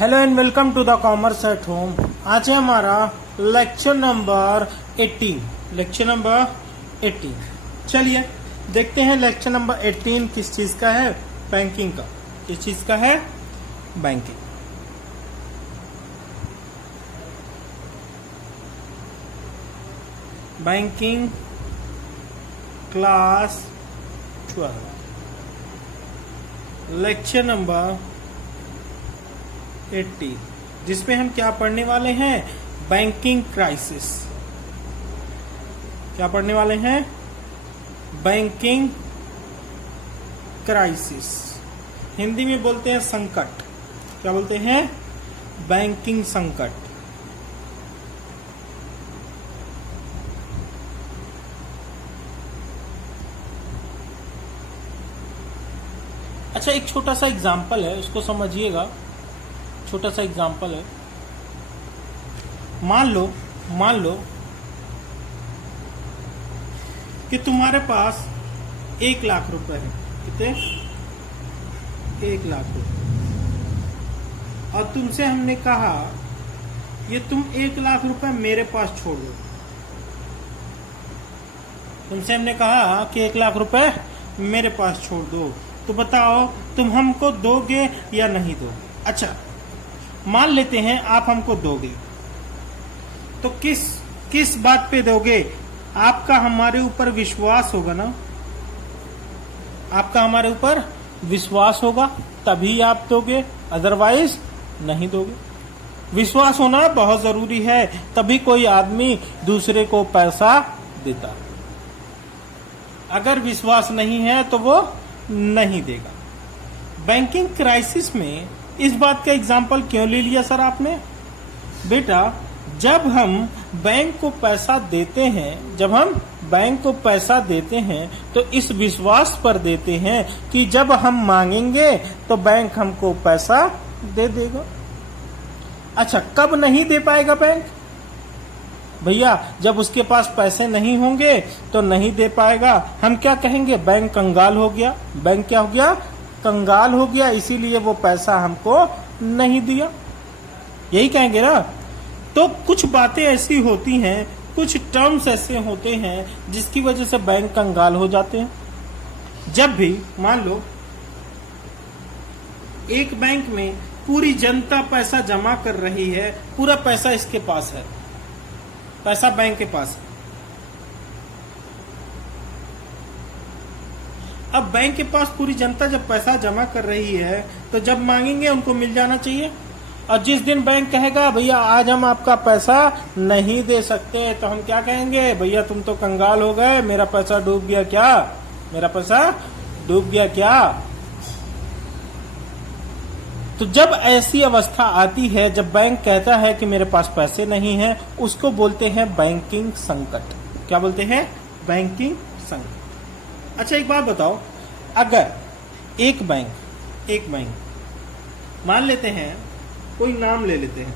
Hello and welcome to the commerce at home. आज है हमारा लेक्चर नंबर 18। चलिए देखते हैं लेक्चर नंबर 18 किस चीज का है। बैंकिंग का। किस चीज का है? Banking. Banking class 12 lecture number 80, जिसमें हम क्या पढ़ने वाले हैं? Banking crisis. क्या पढ़ने वाले हैं? Banking crisis. हिंदी में बोलते हैं संकट। क्या बोलते हैं? बैंकिंग संकट। अच्छा, एक छोटा सा एग्जाम्पल है, उसको समझिएगा। छोटा सा एग्जाम्पल है। मान लो कि तुम्हारे पास 1 लाख रुपए है। कितने? 1 लाख रुपए। और तुमसे हमने कहा ये तुम 1 लाख रुपए मेरे पास छोड़ दो। तुमसे हमने कहा कि 1 लाख रुपए मेरे पास छोड़ दो, तो बताओ तुम हमको दोगे या नहीं दोगे? अच्छा, मान लेते हैं आप हमको दोगे, तो किस बात पे दोगे? आपका हमारे ऊपर विश्वास होगा ना। आपका हमारे ऊपर विश्वास होगा तभी आप दोगे, अदरवाइज नहीं दोगे। विश्वास होना बहुत जरूरी है, तभी कोई आदमी दूसरे को पैसा देता। अगर विश्वास नहीं है तो वो नहीं देगा। बैंकिंग क्राइसिस में इस बात का एग्जाम्पल क्यों ले लिया सर आपने? बेटा, जब हम बैंक को पैसा देते हैं तो इस विश्वास पर देते हैं कि जब हम मांगेंगे तो बैंक हमको पैसा दे देगा। अच्छा, कब नहीं दे पाएगा बैंक? भैया, जब उसके पास पैसे नहीं होंगे तो नहीं दे पाएगा। हम क्या कहेंगे? बैंक कंगाल हो गया। बैंक क्या हो गया? कंगाल हो गया, इसीलिए वो पैसा हमको नहीं दिया। यही कहेंगे ना। तो कुछ बातें ऐसी होती हैं, कुछ टर्म्स ऐसे होते हैं जिसकी वजह से बैंक कंगाल हो जाते हैं। जब भी मान लो एक बैंक में पूरी जनता पैसा जमा कर रही है, पूरा पैसा इसके पास है, पैसा बैंक के पास है। अब बैंक के पास पूरी जनता जब पैसा जमा कर रही है तो जब मांगेंगे उनको मिल जाना चाहिए। और जिस दिन बैंक कहेगा भैया आज हम आपका पैसा नहीं दे सकते, तो हम क्या कहेंगे? भैया तुम तो कंगाल हो गए, मेरा पैसा डूब गया क्या? मेरा पैसा डूब गया क्या? तो जब ऐसी अवस्था आती है, जब बैंक कहता है कि मेरे पास पैसे नहीं हैं, उसको बोलते हैं बैंकिंग संकट। क्या बोलते हैं? बैंकिंग संकट। अच्छा, एक बात बताओ, अगर एक बैंक मान लेते हैं, कोई नाम ले लेते हैं,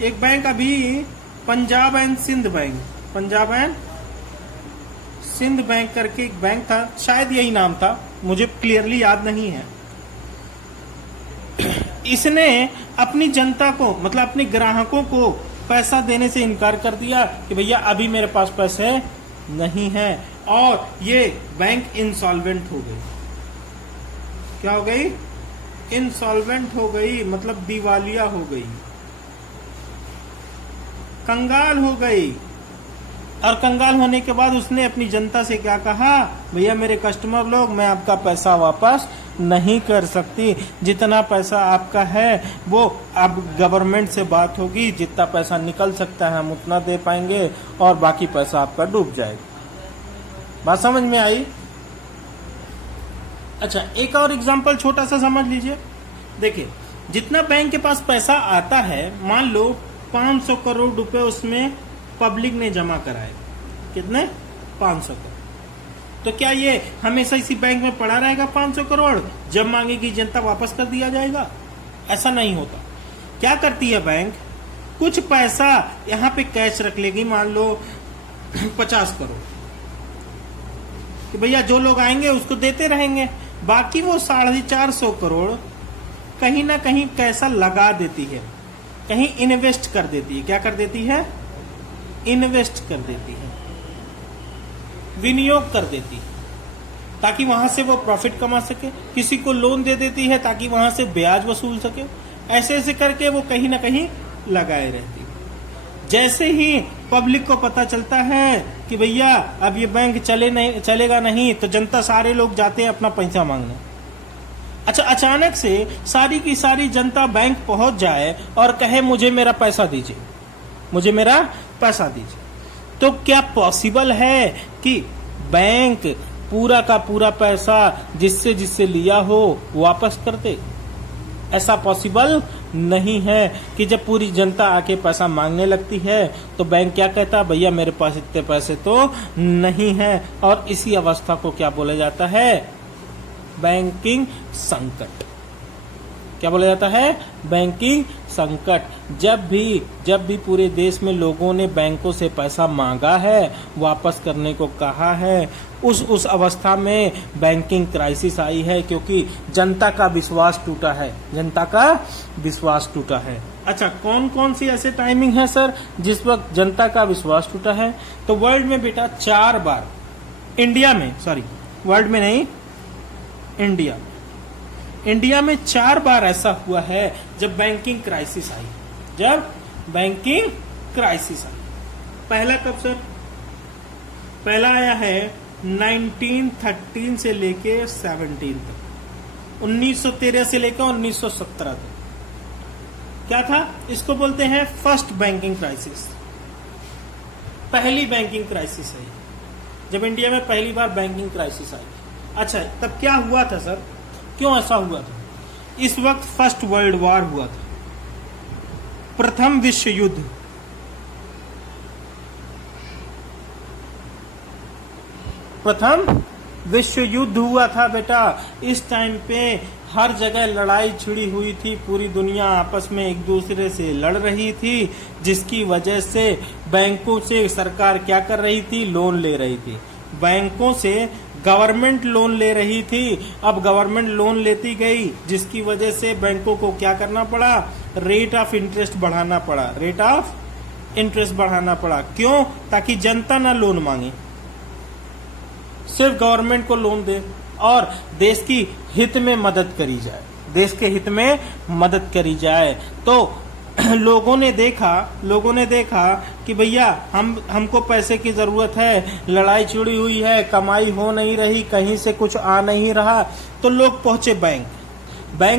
एक बैंक अभी पंजाब एंड सिंध बैंक करके एक बैंक था, शायद यही नाम था, मुझे क्लियरली याद नहीं है। इसने अपनी जनता को, मतलब अपने ग्राहकों को पैसा देने से इनकार कर दिया कि भैया अभी मेरे पास पैसे नहीं है, और ये बैंक इंसॉल्वेंट हो गई। क्या हो गई? इंसॉल्वेंट हो गई, मतलब दिवालिया हो गई, कंगाल हो गई। और कंगाल होने के बाद उसने अपनी जनता से क्या कहा? भैया मेरे कस्टमर लोग, मैं आपका पैसा वापस नहीं कर सकती। जितना पैसा आपका है वो अब गवर्नमेंट से बात होगी, जितना पैसा निकल सकता है हम उतना दे पाएंगे, और बाकी पैसा आपका डूब जाएगा। बात समझ में आई? अच्छा, एक और एग्जांपल छोटा सा समझ लीजिए। देखिए, जितना बैंक के पास पैसा आता है, मान लो 500 करोड़ रुपए उसमें पब्लिक ने जमा कराए। कितने? 500 करोड़। तो क्या ये हमेशा इसी बैंक में पड़ा रहेगा 500 करोड़? जब मांगेगी जनता वापस कर दिया जाएगा? ऐसा नहीं होता। क्या करती है बैंक? कुछ पैसा यहाँ पे कैश रख लेगी, मान लो 50 करोड़, कि भैया जो लोग आएंगे उसको देते रहेंगे। बाकी वो 450 करोड़ कहीं ना कहीं पैसा लगा देती है, कहीं इन्वेस्ट कर देती है। क्या कर देती है? इन्वेस्ट कर देती है, विनियोग कर देती है, ताकि वहां से वो प्रॉफिट कमा सके। किसी को लोन दे देती है ताकि वहां से ब्याज वसूल सके। ऐसे ऐसे करके वो कहीं ना कहीं लगाए रहती है। जैसे ही पब्लिक को पता चलता है कि भैया अब ये बैंक चलेगा नहीं, तो जनता सारे लोग जाते हैं अपना पैसा मांगने। अच्छा, अचानक से सारी की सारी जनता बैंक पहुंच जाए और कहे मुझे मेरा पैसा दीजिए, मुझे मेरा पैसा दीजिए, तो क्या पॉसिबल है कि बैंक पूरा का पूरा पैसा जिससे जिससे लिया हो वापस कर दे? ऐसा पॉसिबल नहीं है कि जब पूरी जनता आके पैसा मांगने लगती है तो बैंक क्या कहता, भैया मेरे पास इतने पैसे तो नहीं है। और इसी अवस्था को क्या बोला जाता है? बैंकिंग संकट। क्या बोला जाता है? बैंकिंग संकट। जब भी पूरे देश में लोगों ने बैंकों से पैसा मांगा है, वापस करने को कहा है, उस अवस्था में बैंकिंग क्राइसिस आई है, क्योंकि जनता का विश्वास टूटा है, जनता का विश्वास टूटा है। अच्छा, कौन कौन सी ऐसे टाइमिंग है सर जिस वक्त जनता का विश्वास टूटा है? तो वर्ल्ड में बेटा 4 बार, इंडिया में, सॉरी वर्ल्ड में नहीं, इंडिया में 4 बार ऐसा हुआ है जब बैंकिंग क्राइसिस आई, जब बैंकिंग क्राइसिस आई। पहला कब सर? पहला आया है 1913 से लेके 17 तक, 1913 से लेकर 1917 तक। क्या था? इसको बोलते हैं फर्स्ट बैंकिंग क्राइसिस, पहली बैंकिंग क्राइसिस आई, जब इंडिया में पहली बार बैंकिंग क्राइसिस आई। अच्छा, तब क्या हुआ था सर? क्यों ऐसा हुआ था? इस वक्त फर्स्ट वर्ल्ड वॉर हुआ था, प्रथम विश्व युद्ध। प्रथम विश्व युद्ध हुआ था बेटा। इस टाइम पे हर जगह लड़ाई छिड़ी हुई थी, पूरी दुनिया आपस में एक दूसरे से लड़ रही थी, जिसकी वजह से बैंकों से सरकार क्या कर रही थी? लोन ले रही थी। बैंकों से गवर्नमेंट लोन ले रही थी। अब गवर्नमेंट लोन लेती गई, जिसकी वजह से बैंकों को क्या करना पड़ा? रेट ऑफ इंटरेस्ट बढ़ाना पड़ा, रेट ऑफ इंटरेस्ट बढ़ाना पड़ा। क्यों? ताकि जनता ना लोन मांगे, सिर्फ गवर्नमेंट को लोन दे और देश की हित में मदद करी जाए, देश के हित में मदद करी जाए। तो लोगों ने देखा कि भैया हमको पैसे की जरूरत है, लड़ाई छिड़ी हुई है, कमाई हो नहीं रही, कहीं से कुछ आ नहीं रहा, तो लोग पहुंचे बैंक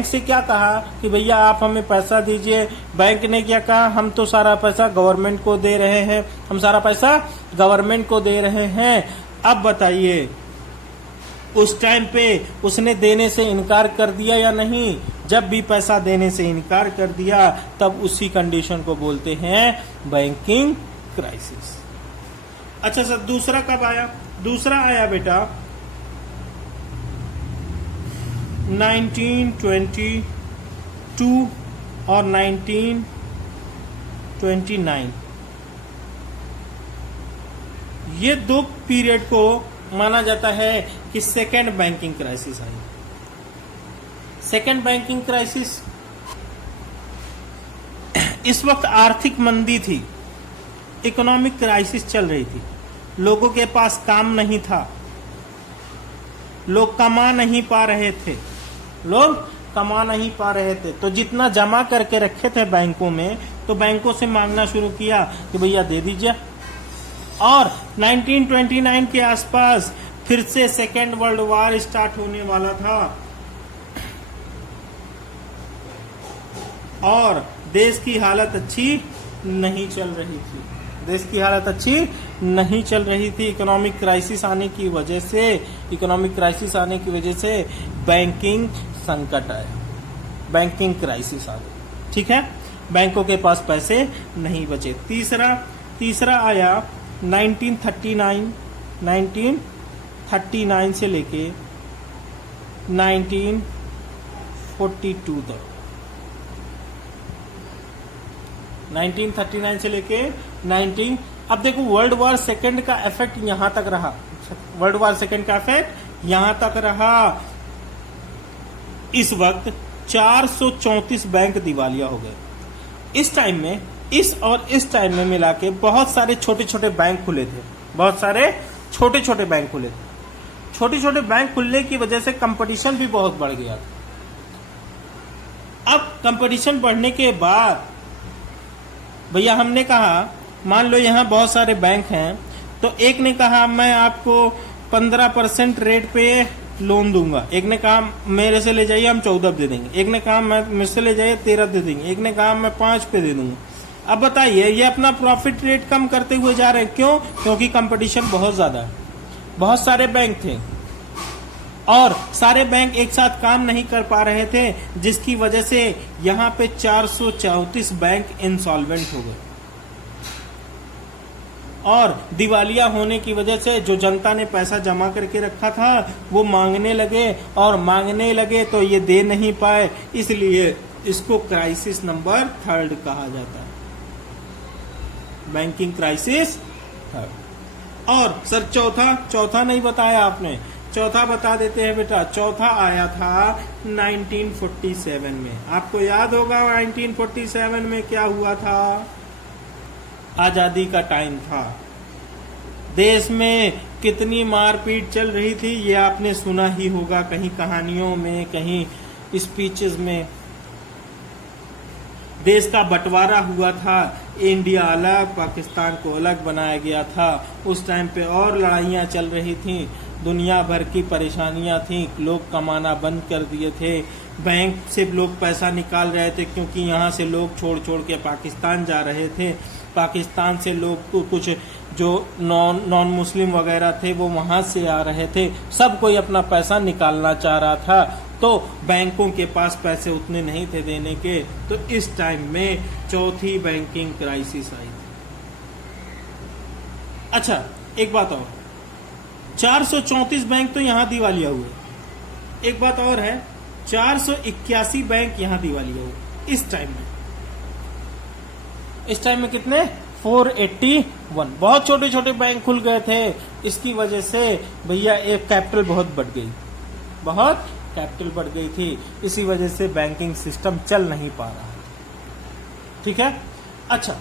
से क्या कहा कि भैया आप हमें पैसा दीजिए। बैंक ने क्या कहा? हम तो सारा पैसा गवर्नमेंट को दे रहे हैं, हम सारा पैसा गवर्नमेंट को दे रहे हैं। अब बताइए, उस टाइम पे उसने देने से इनकार कर दिया या नहीं? जब भी पैसा देने से इनकार कर दिया, तब उसी कंडीशन को बोलते हैं बैंकिंग क्राइसिस। अच्छा सर, दूसरा कब आया? दूसरा आया बेटा 1922 और 1929। ये 2 पीरियड को माना जाता है कि सेकेंड बैंकिंग क्राइसिस आई। सेकेंड बैंकिंग क्राइसिस, इस वक्त आर्थिक मंदी थी, इकोनॉमिक क्राइसिस चल रही थी, लोगों के पास काम नहीं था, लोग कमा नहीं पा रहे थे, तो जितना जमा करके रखे थे बैंकों में, तो बैंकों से मांगना शुरू किया कि भैया दे दीजिए। और 1929 के आसपास फिर से सेकेंड वर्ल्ड वॉर स्टार्ट होने वाला था और देश की हालत अच्छी नहीं चल रही थी। इकोनॉमिक क्राइसिस आने की वजह से बैंकिंग संकट आया, बैंकिंग क्राइसिस आ गई। ठीक है, बैंकों के पास पैसे नहीं बचे। तीसरा आया 1939 से लेके 1942 तक। 1939 से लेके 19, अब देखो वर्ल्ड वॉर सेकेंड का इफेक्ट यहां तक रहा, इस वक्त 434 बैंक दिवालिया हो गए। इस टाइम में, इस और इस टाइम में मिला के बहुत सारे छोटे छोटे बैंक खुले थे, बहुत सारे छोटे छोटे बैंक खुले थे। छोटे छोटे बैंक खुलने की वजह से कंपटीशन भी बहुत बढ़ गया। अब कंपटीशन बढ़ने के बाद भैया हमने कहा, मान लो यहाँ बहुत सारे बैंक हैं, तो एक ने कहा मैं आपको 15% रेट पे लोन दूंगा, एक ने कहा मेरे से ले जाइए हम 14 दे देंगे, एक ने कहा मैं मेरे से ले जाइए 13 दे देंगे, एक ने कहा मैं 5 पे दे दूंगा। अब बताइए, ये अपना प्रॉफिट रेट कम करते हुए जा रहे हैं। क्यों? क्योंकि कंपटीशन बहुत ज्यादा है, बहुत सारे बैंक थे और सारे बैंक एक साथ काम नहीं कर पा रहे थे, जिसकी वजह से यहाँ पे 434 बैंक इंसॉल्वेंट हो गए। और दिवालिया होने की वजह से जो जनता ने पैसा जमा करके रखा था वो मांगने लगे, और मांगने लगे तो ये दे नहीं पाए, इसलिए इसको क्राइसिस नंबर 3 कहा जाता है, बैंकिंग क्राइसिस 3। और सर चौथा नहीं बताया आपने, चौथा बता देते हैं बेटा। चौथा आया था 1947 में। आपको याद होगा 1947 में क्या हुआ था? आजादी का टाइम था, देश में कितनी मारपीट चल रही थी ये आपने सुना ही होगा, कहीं कहानियों में, कहीं स्पीचेस में। देश का बंटवारा हुआ था, इंडिया अलग, पाकिस्तान को अलग बनाया गया था। उस टाइम पे और लड़ाइयाँ चल रही थी, दुनिया भर की परेशानियां थी, लोग कमाना बंद कर दिए थे, बैंक से लोग पैसा निकाल रहे थे क्योंकि यहाँ से लोग छोड़ छोड़ के पाकिस्तान जा रहे थे। पाकिस्तान से लोग कुछ जो नॉन मुस्लिम वगैरह थे वो वहाँ से आ रहे थे, सब कोई अपना पैसा निकालना चाह रहा था, तो बैंकों के पास पैसे उतने नहीं थे देने के। तो इस टाइम में चौथी बैंकिंग क्राइसिस आई थी। अच्छा एक बात और, 434 बैंक तो यहाँ दिवालिया हुए। एक बात और है, 481 बैंक यहाँ दिवालिया हुए इस टाइम में। इस टाइम में कितने? 481। बहुत छोटे छोटे बैंक खुल गए थे, इसकी वजह से भैया एक कैपिटल बहुत बढ़ गई, बहुत कैपिटल बढ़ गई थी, इसी वजह से बैंकिंग सिस्टम चल नहीं पा रहा। ठीक है। अच्छा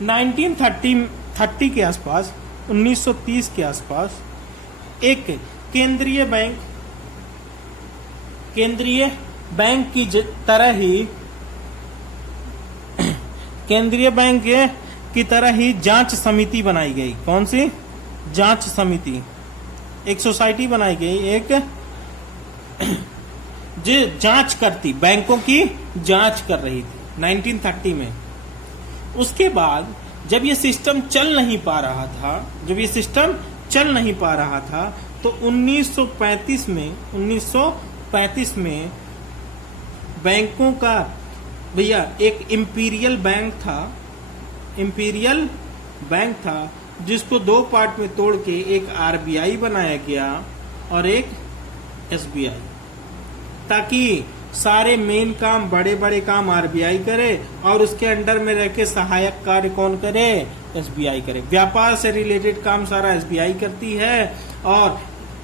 1930 के आसपास, 1930 के आसपास एक केंद्रीय बैंक की तरह ही, केंद्रीय बैंक की तरह ही जांच समिति बनाई गई। कौन सी जांच समिति? एक सोसाइटी बनाई गई, एक जो जांच करती, बैंकों की जांच कर रही थी 1930 में। उसके बाद जब ये सिस्टम चल नहीं पा रहा था, तो 1935 में बैंकों का भैया एक इंपीरियल बैंक था जिसको 2 पार्ट में तोड़ के एक आरबीआई बनाया गया और एक एसबीआई, ताकि सारे मेन काम, बड़े बड़े काम आरबीआई करे और उसके अंडर में रह के सहायक कार्य कौन करे? एसबीआई करे। व्यापार से रिलेटेड काम सारा एसबीआई करती है और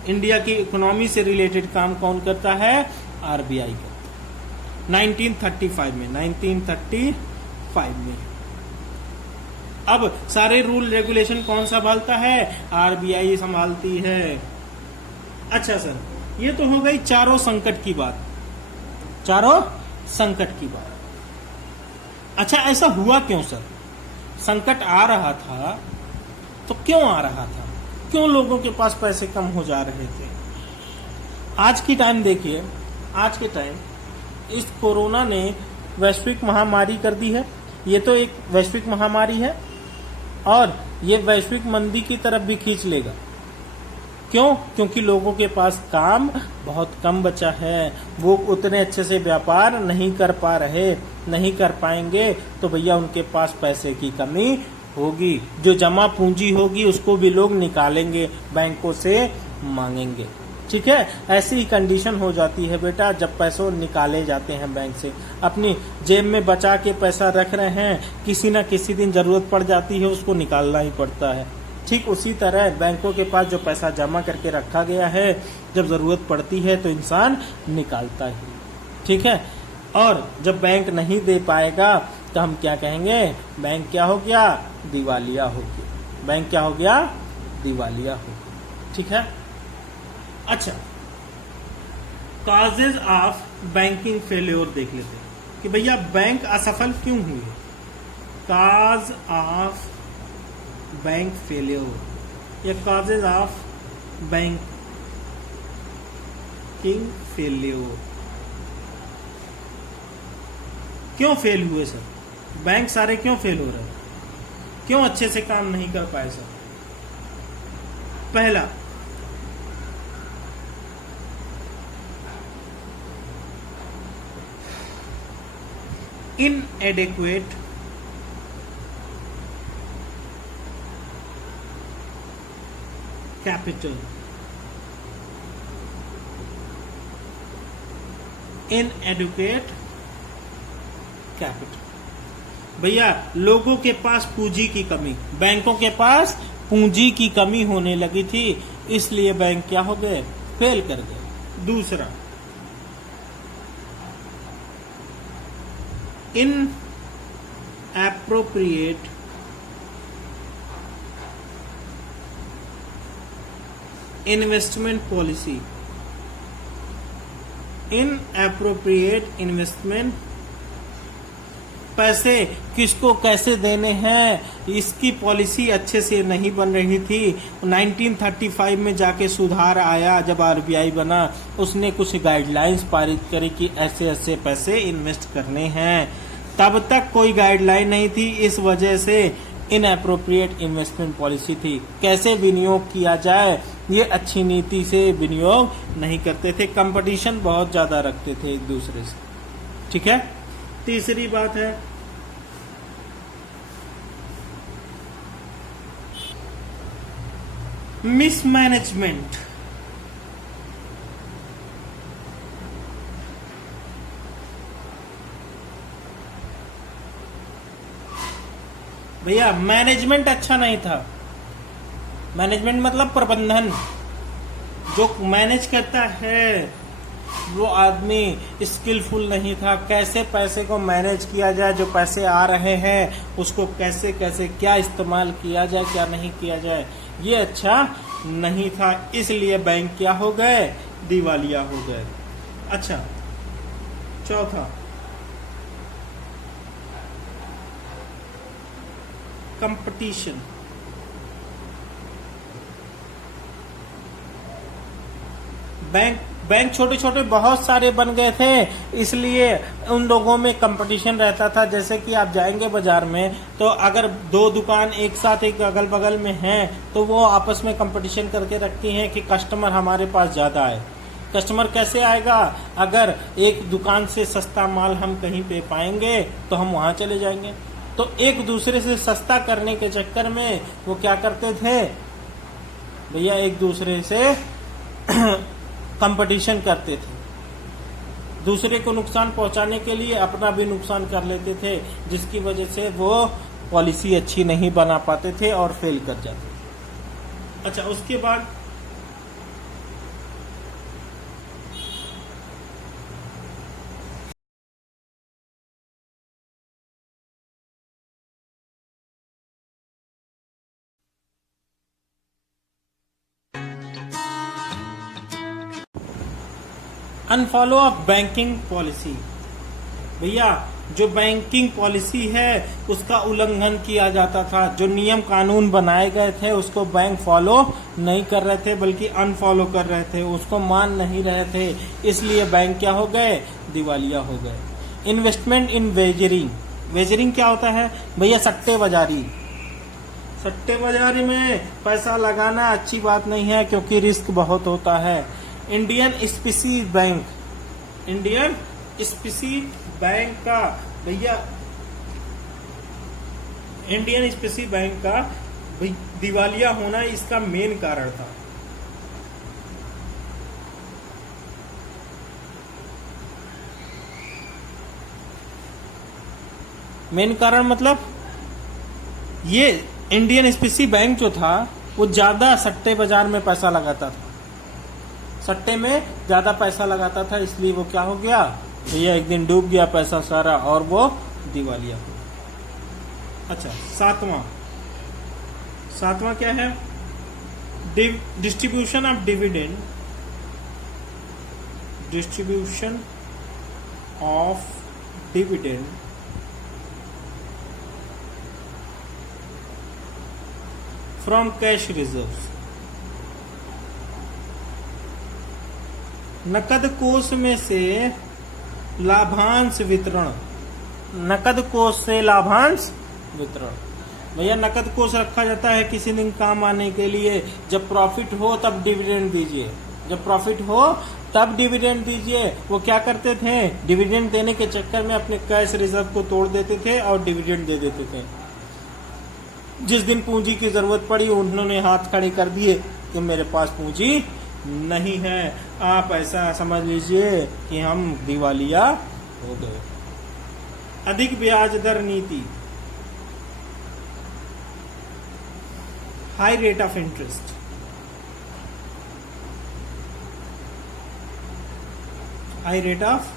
इंडिया की इकोनॉमी से रिलेटेड काम कौन करता है? आरबीआई करता है। 1935 में अब सारे रूल रेगुलेशन कौन संभालता है? आरबीआई संभालती है। अच्छा सर, ये तो हो गई चारों संकट की बात। अच्छा ऐसा हुआ क्यों सर? संकट आ रहा था तो क्यों आ रहा था? क्यों लोगों के पास पैसे कम हो जा रहे थे? आज की टाइम देखिए, आज के टाइम इस कोरोना ने वैश्विक महामारी कर दी है। ये तो एक वैश्विक महामारी है और ये वैश्विक मंदी की तरफ भी खींच लेगा। क्यों? क्योंकि लोगों के पास काम बहुत कम बचा है, वो उतने अच्छे से व्यापार नहीं कर पाएंगे, तो भैया उनके पास पैसे की कमी होगी। जो जमा पूंजी होगी उसको भी लोग निकालेंगे, बैंकों से मांगेंगे। ठीक है, ऐसी ही कंडीशन हो जाती है बेटा जब पैसों निकाले जाते हैं बैंक से। अपनी जेब में बचा के पैसा रख रहे हैं, किसी न किसी दिन जरूरत पड़ जाती है, उसको निकालना ही पड़ता है। ठीक उसी तरह बैंकों के पास जो पैसा जमा करके रखा गया है, जब जरूरत पड़ती है तो इंसान निकालता ही। ठीक है। और जब बैंक नहीं दे पाएगा तो हम क्या कहेंगे, बैंक क्या हो गया, दिवालिया हो गया। बैंक क्या हो गया, दिवालिया हो गया। ठीक है। अच्छा, कॉजेज ऑफ बैंकिंग फेल्योर देख लेते हैं कि भैया बैंक असफल क्यों हुए। कॉज ऑफ बैंक फेल्योर या कॉजेज ऑफ बैंकिंग फेल्योर। क्यों फेल हुए सर, बैंक सारे क्यों फेल हो रहे हैं, क्यों अच्छे से काम नहीं कर पाए सर। पहला, inadequate capital, inadequate कैपिटल। भैया लोगों के पास पूंजी की कमी, बैंकों के पास पूंजी की कमी होने लगी थी, इसलिए बैंक क्या हो गए, फेल कर गए। दूसरा, inappropriate investment policy. Inappropriate investment, पैसे किसको कैसे देने हैं इसकी पॉलिसी अच्छे से नहीं बन रही थी। 1935 में जाके सुधार आया, जब आरबीआई बना उसने कुछ गाइडलाइंस पारित करी कि ऐसे ऐसे पैसे इन्वेस्ट करने हैं। तब तक कोई गाइडलाइन नहीं थी, इस वजह से इनएप्रोप्रिएट इन्वेस्टमेंट पॉलिसी थी। कैसे विनियोग किया जाए ये अच्छी नीति से विनियोग नहीं करते थे, कंपटीशन बहुत ज्यादा रखते थे एक दूसरे से। ठीक है। तीसरी बात है मिसमैनेजमेंट। भैया मैनेजमेंट अच्छा नहीं था। मैनेजमेंट मतलब प्रबंधन, जो मैनेज करता है वो आदमी स्किलफुल नहीं था। कैसे पैसे को मैनेज किया जाए, जो पैसे आ रहे हैं उसको कैसे कैसे क्या इस्तेमाल किया जाए क्या नहीं किया जाए, ये अच्छा नहीं था, इसलिए बैंक क्या हो गए, दिवालिया हो गए। अच्छा, चौथा, कंपटीशन। बैंक छोटे छोटे बहुत सारे बन गए थे, इसलिए उन लोगों में कंपटीशन रहता था। जैसे कि आप जाएंगे बाजार में तो अगर दो दुकान एक साथ एक अगल बगल में हैं तो वो आपस में कंपटीशन करके रखती हैं कि कस्टमर हमारे पास ज्यादा आए। कस्टमर कैसे आएगा, अगर एक दुकान से सस्ता माल हम कहीं पे पाएंगे तो हम वहां चले जाएंगे। तो एक दूसरे से सस्ता करने के चक्कर में वो क्या करते थे भैया, एक दूसरे से कंपटीशन करते थे, दूसरे को नुकसान पहुंचाने के लिए अपना भी नुकसान कर लेते थे, जिसकी वजह से वो पॉलिसी अच्छी नहीं बना पाते थे और फेल कर जाते। अच्छा, उसके बाद अनफॉलो ऑफ बैंकिंग पॉलिसी। भैया जो बैंकिंग पॉलिसी है उसका उल्लंघन किया जाता था, जो नियम कानून बनाए गए थे उसको बैंक फॉलो नहीं कर रहे थे बल्कि अनफॉलो कर रहे थे, उसको मान नहीं रहे थे, इसलिए बैंक क्या हो गए, दिवालिया हो गए। इन्वेस्टमेंट इन वेजरिंग। वेजरिंग क्या होता है भैया, सट्टे बाजारी। सट्टे बाजारी में पैसा लगाना अच्छी बात नहीं है क्योंकि रिस्क बहुत होता है। इंडियन स्पेसी बैंक, इंडियन स्पेसी बैंक का भैया, इंडियन स्पेसी बैंक का दिवालिया होना इसका मेन कारण था। मेन कारण मतलब ये इंडियन स्पेसी बैंक जो था वो ज्यादा सट्टे बाजार में पैसा लगाता था, सट्टे में ज्यादा पैसा लगाता था, इसलिए वो क्या हो गया, भैया एक दिन डूब गया पैसा सारा और वो दिवालिया हो। अच्छा, सातवां क्या है? Distribution of dividend, distribution of dividend from cash reserves. नकद कोष में से लाभांश वितरण, नकद कोष से लाभांश वितरण। भैया नकद कोष रखा जाता है किसी दिन काम आने के लिए, जब प्रॉफिट हो तब डिविडेंड दीजिए, जब प्रॉफिट हो तब डिविडेंड दीजिए। वो क्या करते थे? डिविडेंड देने के चक्कर में अपने कैश रिजर्व को तोड़ देते थे और डिविडेंड दे देते थे। जिस दिन पूंजी की जरूरत पड़ी उन्होंने हाथ खड़े कर दिए कि मेरे पास पूंजी नहीं है, आप ऐसा समझ लीजिए कि हम दिवालिया हो गए। अधिक ब्याज दर नीति, high rate of interest. High rate of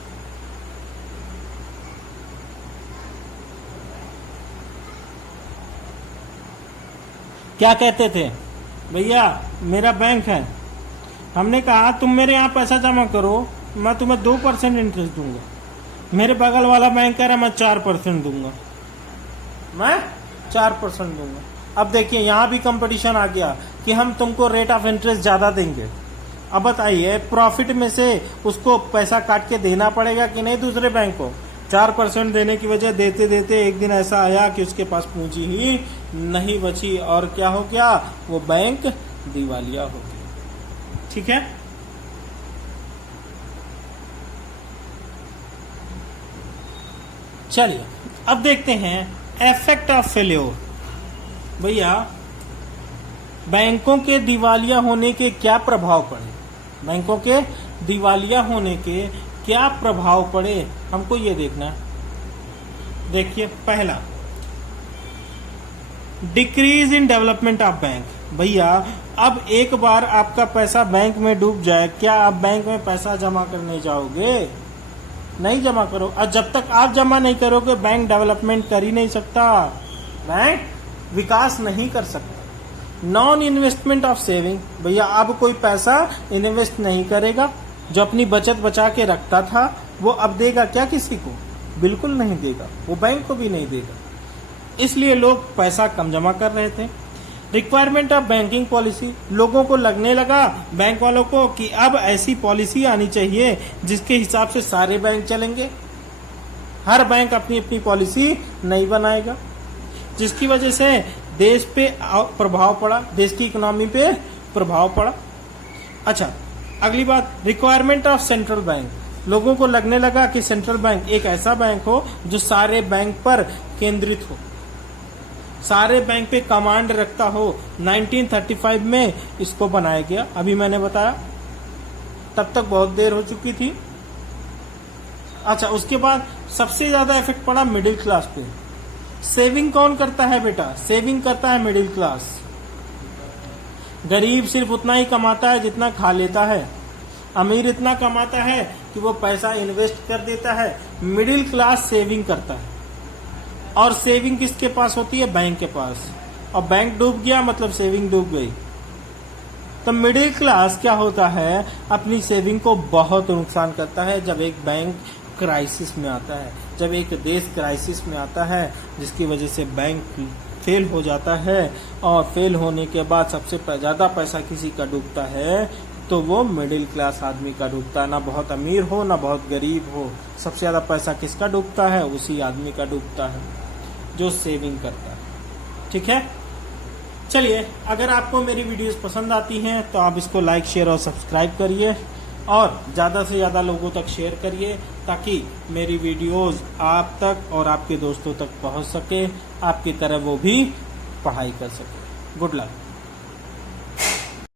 क्या कहते थे? भैया मेरा बैंक है, हमने कहा तुम मेरे यहाँ पैसा जमा करो, मैं तुम्हें 2% इंटरेस्ट दूंगा। मेरे बगल वाला बैंक कह रहा मैं 4% दूंगा, मैं 4% दूंगा। अब देखिए यहाँ भी कंपटीशन आ गया कि हम तुमको रेट ऑफ इंटरेस्ट ज्यादा देंगे। अब बताइए प्रॉफिट में से उसको पैसा काट के देना पड़ेगा कि नहीं दूसरे बैंक को? 4% देने की वजह देते देते एक दिन ऐसा आया कि उसके पास पूंजी ही नहीं बची और क्या हो गया? वो बैंक दिवालिया हो गया। ठीक है, चलिए अब देखते हैं इफेक्ट ऑफ फेल्योर। भैया बैंकों के दिवालिया होने के क्या प्रभाव पड़े? बैंकों के दिवालिया होने के क्या प्रभाव पड़े हमको ये देखना। देखिए पहला, decrease in development of bank. भैया अब एक बार आपका पैसा बैंक में डूब जाए, क्या आप बैंक में पैसा जमा करने जाओगे? नहीं जमा करो। और जब तक आप जमा नहीं करोगे बैंक डेवलपमेंट कर ही नहीं सकता, बैंक विकास नहीं कर सकता। Non investment of saving. भैया अब कोई पैसा इन्वेस्ट नहीं करेगा, जो अपनी बचत बचा के रखता था वो अब देगा क्या किसी को? बिल्कुल नहीं देगा, वो बैंक को भी नहीं देगा। इसलिए लोग पैसा कम जमा कर रहे थे। रिक्वायरमेंट ऑफ बैंकिंग पॉलिसी, लोगों को लगने लगा बैंक वालों को कि अब ऐसी पॉलिसी आनी चाहिए जिसके हिसाब से सारे बैंक चलेंगे। हर बैंक अपनी अपनी पॉलिसी नहीं बनाएगा, जिसकी वजह से देश पे प्रभाव पड़ा, देश की इकोनॉमी पे प्रभाव पड़ा। अच्छा अगली बात, रिक्वायरमेंट ऑफ सेंट्रल बैंक। लोगों को लगने लगा कि सेंट्रल बैंक एक ऐसा बैंक हो जो सारे बैंक पर केंद्रित हो, सारे बैंक पे कमांड रखता हो। 1935 में इसको बनाया गया, अभी मैंने बताया, तब तक बहुत देर हो चुकी थी। अच्छा उसके बाद सबसे ज्यादा इफेक्ट पड़ा मिडिल क्लास पे। सेविंग कौन करता है बेटा? सेविंग करता है मिडिल क्लास। गरीब सिर्फ उतना ही कमाता है जितना खा लेता है, अमीर इतना कमाता है कि वो पैसा इन्वेस्ट कर देता है। मिडिल क्लास सेविंग करता है, और सेविंग किसके पास होती है? बैंक के पास। और बैंक डूब गया मतलब सेविंग डूब गई। तो मिडिल क्लास क्या होता है, अपनी सेविंग को बहुत नुकसान करता है जब एक बैंक क्राइसिस में आता है, जब एक देश क्राइसिस में आता है, जिसकी वजह से बैंक फेल हो जाता है। और फेल होने के बाद सबसे ज्यादा पैसा किसी का डूबता है तो वो मिडिल क्लास आदमी का डूबता है। ना बहुत अमीर हो ना बहुत गरीब हो, सबसे ज्यादा पैसा किसका डूबता है? उसी आदमी का डूबता है जो सेविंग करता है। ठीक है, चलिए अगर आपको मेरी वीडियोस पसंद आती हैं तो आप इसको लाइक शेयर और सब्सक्राइब करिए, और ज़्यादा से ज़्यादा लोगों तक शेयर करिए ताकि मेरी वीडियोस आप तक और आपके दोस्तों तक पहुंच सके, आपकी तरह वो भी पढ़ाई कर सके। Good luck.